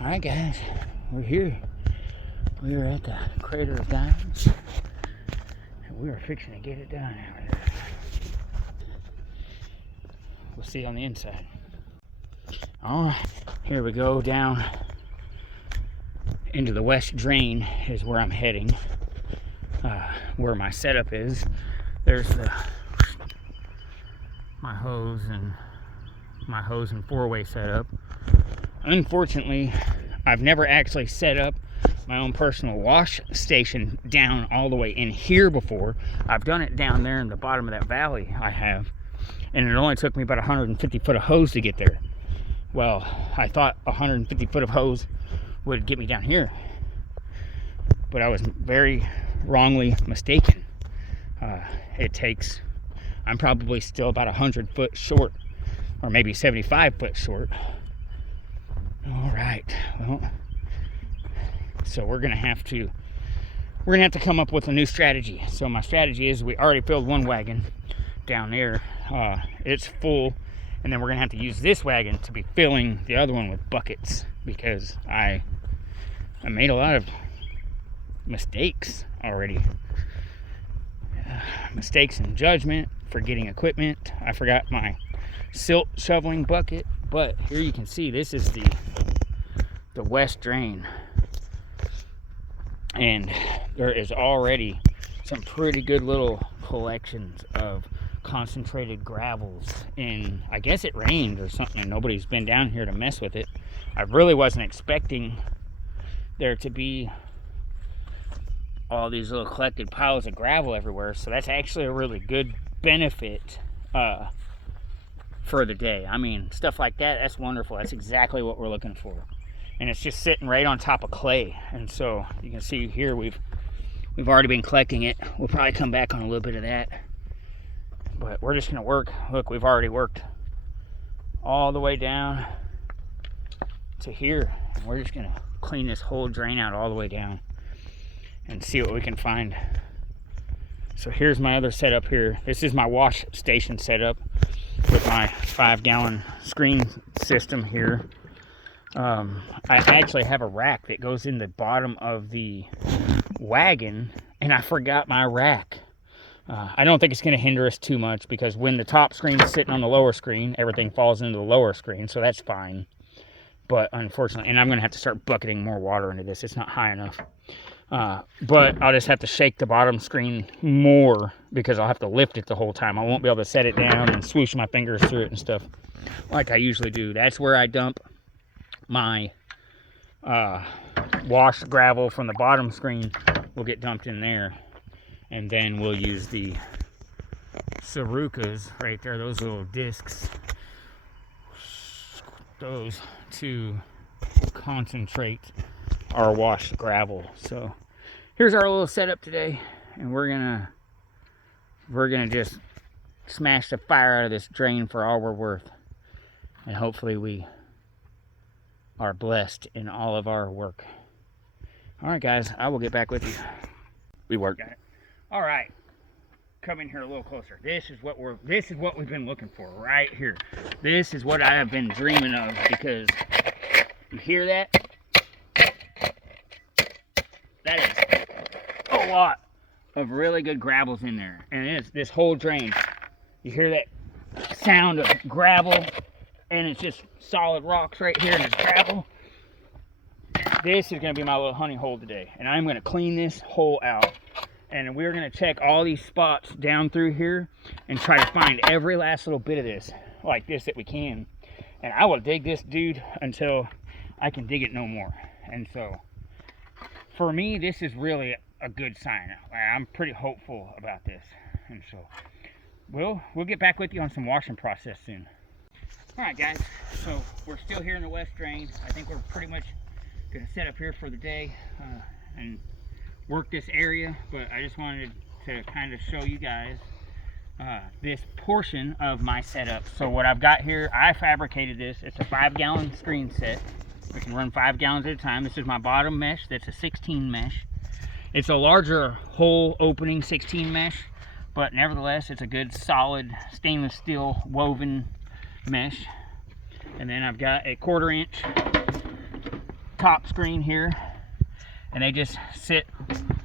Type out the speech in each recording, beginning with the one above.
Alright guys, we're here. We are at the Crater of Diamonds. And we are fixing to get it done out here. We'll see on the inside. Alright, here we go down into the west drain is where I'm heading. Where my setup is. There's my hose and four-way setup. Unfortunately, I've never actually set up my own personal wash station down all the way in here before. I've done it down there in the bottom of that valley I have, and it only took me about 150 foot of hose to get there. Well, I thought 150 foot of hose would get me down here, but I was very wrongly mistaken. I'm probably still about 100 foot short, or maybe 75 foot short. All right, well, so we're gonna have to come up with a new strategy. So my strategy is, we already filled one wagon down there. It's full, and then we're gonna have to use this wagon to be filling the other one with buckets, because I made a lot of mistakes already. Mistakes in judgment, forgetting equipment. I forgot my silt shoveling bucket, but here you can see this is the west drain, and there is already some pretty good little collections of concentrated gravels. And I guess it rained or something and nobody's been down here to mess with it. I really wasn't expecting there to be all these little collected piles of gravel everywhere, so that's actually a really good benefit for the day. I mean, stuff like that, that's wonderful. That's exactly what we're looking for. And it's just sitting right on top of clay, and so you can see here we've already been collecting it. We'll probably come back on a little bit of that, but we're just gonna work. Look, we've already worked all the way down to here, and we're just gonna clean this whole drain out all the way down and see what we can find. So here's my other setup here. This is my wash station setup with my 5-gallon screen system here. I actually have a rack that goes in the bottom of the wagon, and I forgot my rack. I don't think it's going to hinder us too much, because when the top screen is sitting on the lower screen, everything falls into the lower screen, so that's fine. But unfortunately, and I'm going to have to start bucketing more water into this. It's not high enough. But I'll just have to shake the bottom screen more, because I'll have to lift it the whole time. I won't be able to set it down and swoosh my fingers through it and stuff like I usually do. That's where I dump my wash gravel from the bottom screen. Will get dumped in there, and then we'll use the Sarukas right there, those little discs, those to concentrate our washed gravel. So here's our little setup today, and we're gonna just smash the fire out of this drain for all we're worth, and hopefully we are blessed in all of our work. All right guys, I will get back with you. We worked on it. All right, come in here a little closer. This is what we've been looking for right here. This is what I have been dreaming of, because you hear that? That is a lot of really good gravels in there. And it's this whole drain. You hear that sound of gravel, and it's just solid rocks right here, and it's gravel. This is going to be my little honey hole today, and I'm going to clean this hole out. And we're going to check all these spots down through here and try to find every last little bit of this, like this, that we can. And I will dig this dude until I can dig it no more. And so, for me, this is really a good sign. I'm pretty hopeful about this. And so, we'll get back with you on some washing process soon. Alright guys, so we're still here in the west drain. I think we're pretty much going to set up here for the day and work this area, but I just wanted to kind of show you guys this portion of my setup. So what I've got here, I fabricated this. It's a 5-gallon screen set. We can run 5 gallons at a time. This is my bottom mesh. That's a 16 mesh. It's a larger hole opening 16 mesh, but nevertheless it's a good solid stainless steel woven mesh. And then I've got a 1/4 inch top screen here, and they just sit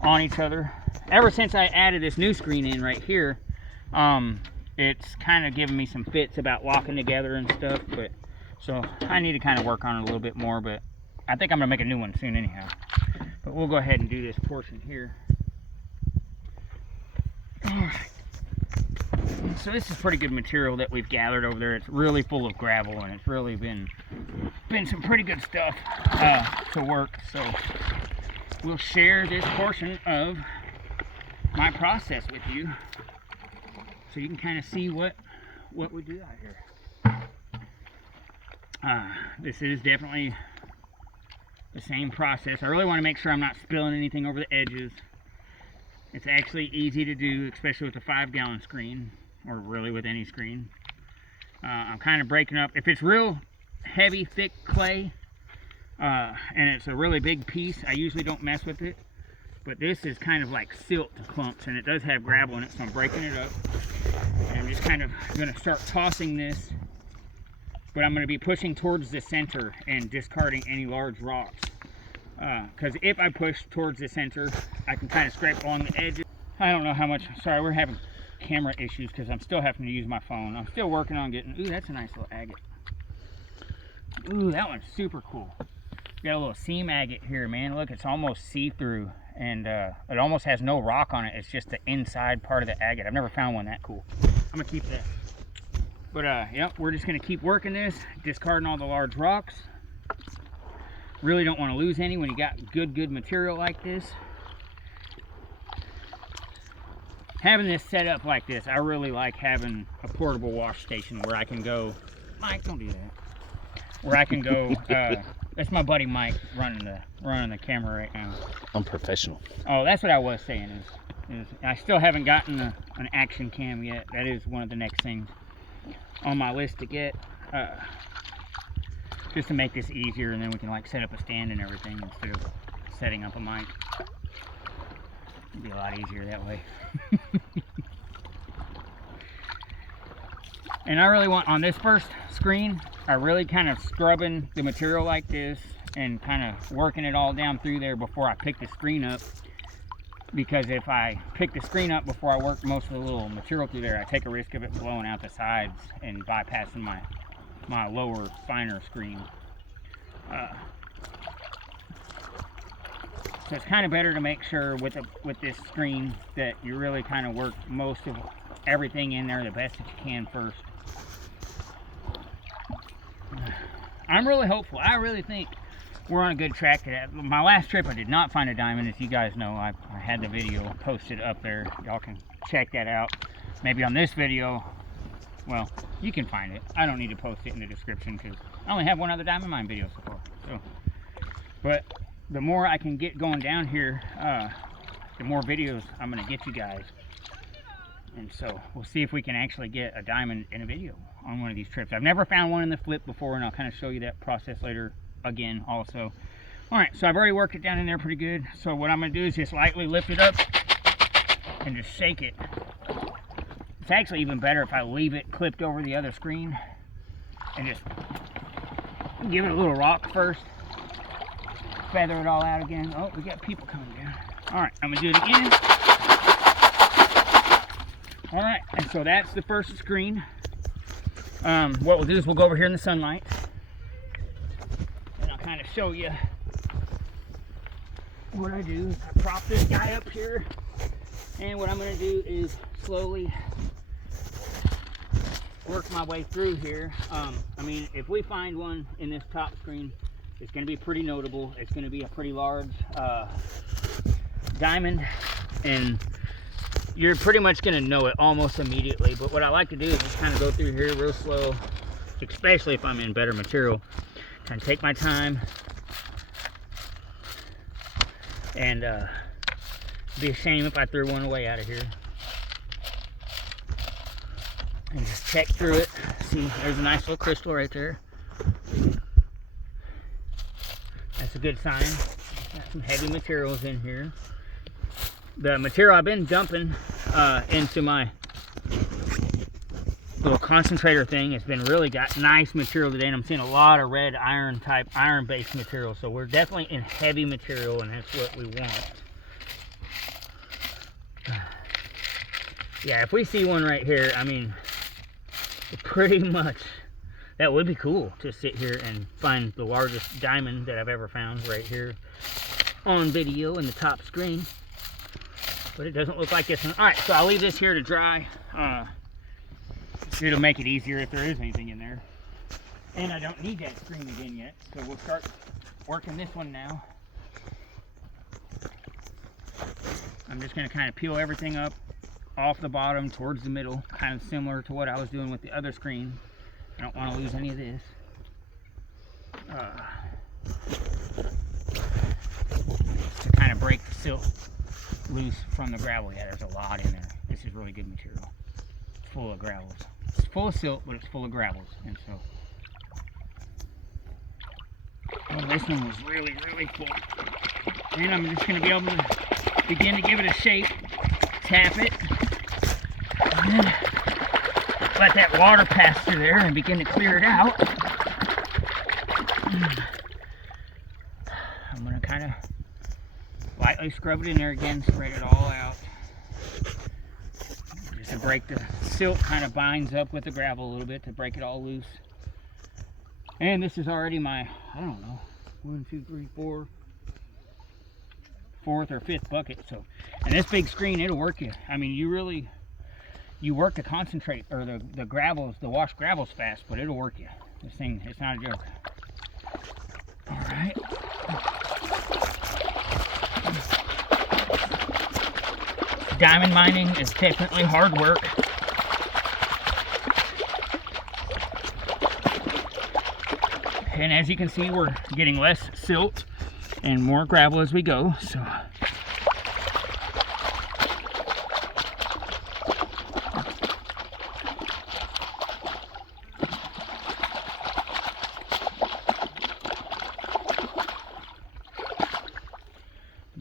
on each other. Ever since I added this new screen in right here, it's kind of giving me some fits about locking together and stuff, but so I need to kind of work on it a little bit more, but I think I'm gonna make a new one soon anyhow. But we'll go ahead and do this portion here. So this is pretty good material that we've gathered over there. It's really full of gravel, and it's really been some pretty good stuff to work. So we'll share this portion of my process with you, so you can kind of see what we do out here. This is definitely the same process. I really want to make sure I'm not spilling anything over the edges. It's actually easy to do, especially with a 5-gallon screen, or really with any screen. I'm kind of breaking up. If it's real heavy, thick clay, and it's a really big piece, I usually don't mess with it. But this is kind of like silt clumps, and it does have gravel in it, so I'm breaking it up. And I'm just kind of going to start tossing this, but I'm going to be pushing towards the center and discarding any large rocks. Because if I push towards the center, I can kind of scrape along the edges. I don't know how much, sorry, we're having camera issues because I'm still having to use my phone. I'm still working on getting, ooh, that's a nice little agate. Ooh, that one's super cool. We got a little seam agate here, man. Look, it's almost see-through, and it almost has no rock on it. It's just the inside part of the agate. I've never found one that cool. I'm gonna keep that. But yep, we're just gonna keep working this, discarding all the large rocks. Really don't want to lose any when you got good material like this. Having this set up like this, I really like having a portable wash station where I can go. Mike, don't do that. Where I can go. That's my buddy Mike running the camera right now. I'm professional. Oh, that's what I was saying. Is I still haven't gotten an action cam yet. That is one of the next things on my list to get. Just to make this easier, and then we can like set up a stand and everything instead of setting up a mic. It'd be a lot easier that way. And I really want, on this first screen, I really kind of scrubbing the material like this and kind of working it all down through there before I pick the screen up. Because if I pick the screen up before I work most of the little material through there, I take a risk of it blowing out the sides and bypassing my lower, finer screen. So it's kind of better to make sure with this screen that you really kind of work most of everything in there the best that you can first. I'm really hopeful. I really think we're on a good track to that. My last trip I did not find a diamond, as you guys know. I had the video posted up there. Y'all can check that out. Maybe on this video, well, you can find it. I don't need to post it in the description because I only have one other diamond mine video so far. So, but the more I can get going down here, the more videos I'm going to get you guys. And so we'll see if we can actually get a diamond in a video on one of these trips. I've never found one in the flip before, and I'll kind of show you that process later again also. All right, so I've already worked it down in there pretty good. So what I'm going to do is just lightly lift it up and just shake it. It's actually even better if I leave it clipped over the other screen and just give it a little rock first. Feather it all out again. Oh, we got people coming down. All right, I'm gonna do it again. All right, and so that's the first screen. What we'll do is we'll go over here in the sunlight, and I'll kind of show you what I do. I prop this guy up here, and what I'm gonna do is slowly work my way through here. I mean, if we find one in this top screen, it's going to be pretty notable. It's going to be a pretty large diamond, and you're pretty much going to know it almost immediately. But what I like to do is just kind of go through here real slow, especially if I'm in better material. Kind of take my time, and it'd be a shame if I threw one away out of here. And just check through it. See, there's a nice little crystal right there. That's a good sign. Got some heavy materials in here. The material I've been dumping into my little concentrator thing has been really got nice material today, and I'm seeing a lot of red iron type, iron-based material. So we're definitely in heavy material, and that's what we want. Yeah, if we see one right here, I mean, pretty much, that would be cool to sit here and find the largest diamond that I've ever found right here on video in the top screen. But it doesn't look like this one. All right, so I'll leave this here to dry. It'll make it easier if there is anything in there. And I don't need that screen again yet, so we'll start working this one now. I'm just going to kind of peel everything up off the bottom towards the middle, kind of similar to what I was doing with the other screen. I don't want to lose any of this. To kind of break the silt loose from the gravel. Yeah, there's a lot in there. This is really good material. It's full of gravels. It's full of silt, but it's full of gravels. And so, well, this one was really, really full. And I'm just going to be able to begin to give it a shake, tap it, and then let that water pass through there and begin to clear it out. I'm going to kind of lightly scrub it in there again, spread it all out. Just to break the silt, kind of binds up with the gravel a little bit to break it all loose. And this is already my, I don't know, 1, 2, 3, 4, fourth or fifth bucket. So, and this big screen, it'll work you. I mean, you work the concentrate or the gravels, the washed gravels fast, but it'll work you. This thing, it's not a joke. All right. Diamond mining is definitely hard work. And as you can see, we're getting less silt and more gravel as we go. So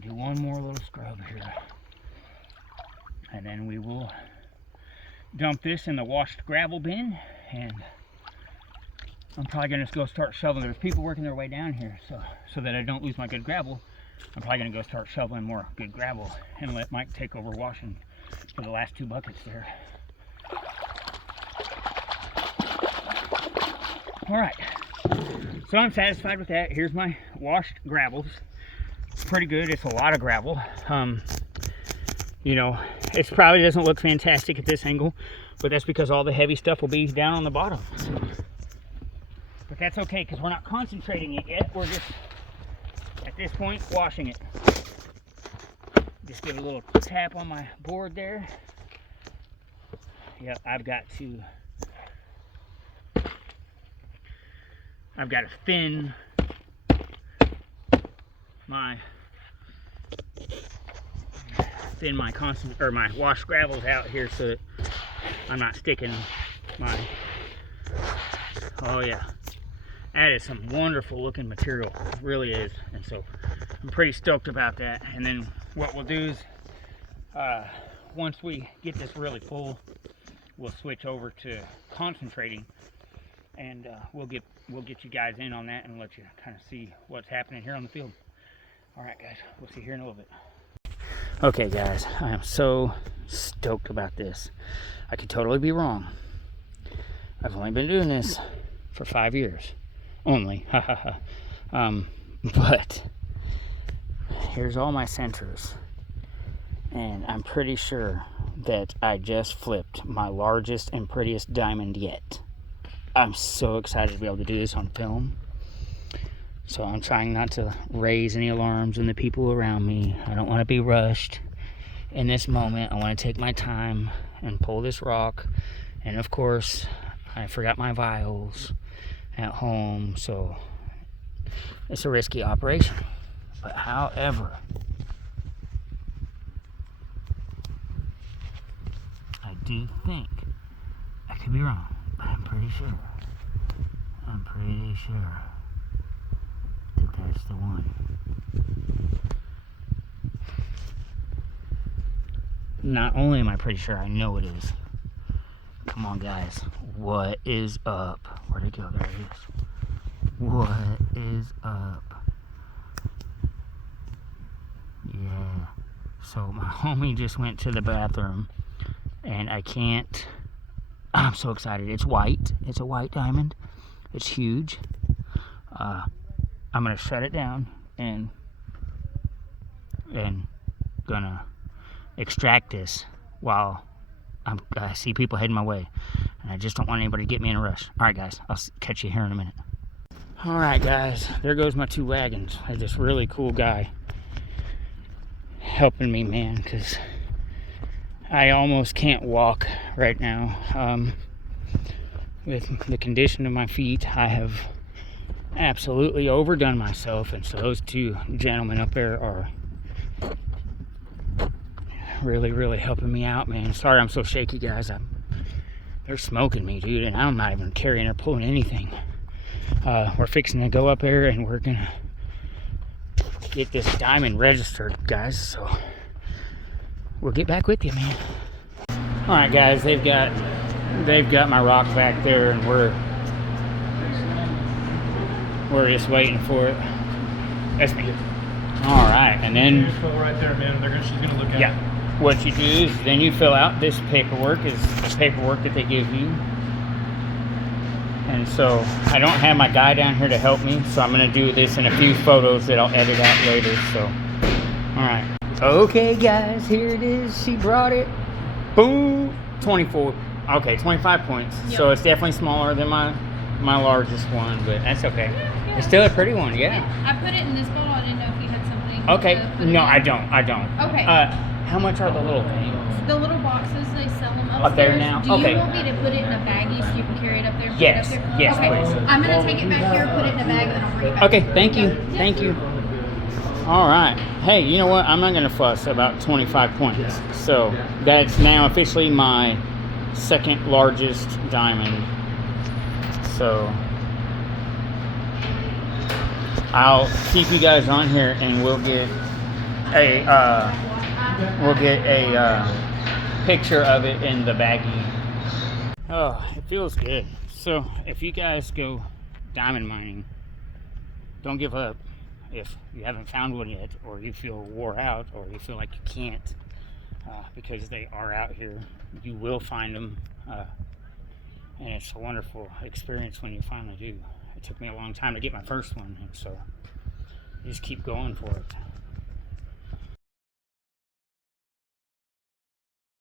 do one more little scrub here. And then we will dump this in the washed gravel bin, and I'm probably going to go start shoveling. There's people working their way down here, so that I don't lose my good gravel. I'm probably going to go start shoveling more good gravel and let Mike take over washing for the last 2 buckets there. All right, so I'm satisfied with that. Here's my washed gravels. It's pretty good. It's a lot of gravel. You know, it probably doesn't look fantastic at this angle, but that's because all the heavy stuff will be down on the bottom. But that's okay, because we're not concentrating it yet. We're just, at this point, washing it. Just give it a little tap on my board there. Yep, I've got to thin my washed gravels out here so that I'm not sticking my, oh yeah, that is some wonderful looking material, it really is. And so I'm pretty stoked about that. And then what we'll do is once we get this really full, we'll switch over to concentrating, and we'll get you guys in on that and let you kind of see what's happening here on the field. All right guys, we'll see you here in a little bit. Okay guys, I am so stoked about this. I could totally be wrong. I've only been doing this for 5 years. Only. But here's all my centers. And I'm pretty sure that I just flipped my largest and prettiest diamond yet. I'm so excited to be able to do this on film. So I'm trying not to raise any alarms in the people around me. I don't want to be rushed in this moment. I want to take my time and pull this rock. And of course, I forgot my vials at home, so it's a risky operation. But however, I do think, I could be wrong, but I'm pretty sure that's the one. Not only am I pretty sure, I know it is. Come on, guys. What is up? Where'd it go? There it is. What is up? Yeah. So my homie just went to the bathroom, and I can't. I'm so excited. It's white. It's a white diamond. It's huge. I'm gonna shut it down and gonna extract this while I see people heading my way, and I just don't want anybody to get me in a rush. All right, guys. I'll catch you here in a minute. All right, guys. There goes my 2 wagons. I had this really cool guy helping me, man, because I almost can't walk right now. With the condition of my feet, I have absolutely overdone myself, and so those 2 gentlemen up there are really helping me out, man. Sorry I'm so shaky, guys. They're smoking me, dude, and I'm not even carrying or pulling anything. We're fixing to go up there, and we're gonna get this diamond registered, guys, so we'll get back with you, man. All right, guys, they've got my rock back there, and we're just waiting for it. That's me. All right, and then you just put right there, man. She's gonna look at it. What you do is then you fill out this paperwork. Is the paperwork that they give you. And so I don't have my guy down here to help me, so I'm gonna do this in a few photos that I'll edit out later. So, all right. Okay, guys, here it is. She brought it. Boom. 24. Okay, 25 points. Yep. So it's definitely smaller than my largest one, but that's okay. Yeah. It's still a pretty one, yeah. I put it in this bottle. I didn't know if you had something. Okay. No, I don't. Okay. How much are the little things? The little boxes, they sell them upstairs. Up there now? Do you want me to put it in a baggie so you can carry it up there? Yes. Yes, okay. please. I'm going to take it back here, put it in a bag, and then I'll bring it back. Okay, thank you. Thank you. All right. Hey, you know what? I'm not going to fuss about 25 points. So that's now officially my 2nd largest diamond. So I'll keep you guys on here, and we'll get a picture of it in the baggie. Oh, it feels good. So if you guys go diamond mining, don't give up. If you haven't found one yet, or you feel wore out, or you feel like you can't, because they are out here, you will find them, and it's a wonderful experience when you finally do. It took me a long time to get my first one, and so you just keep going for it.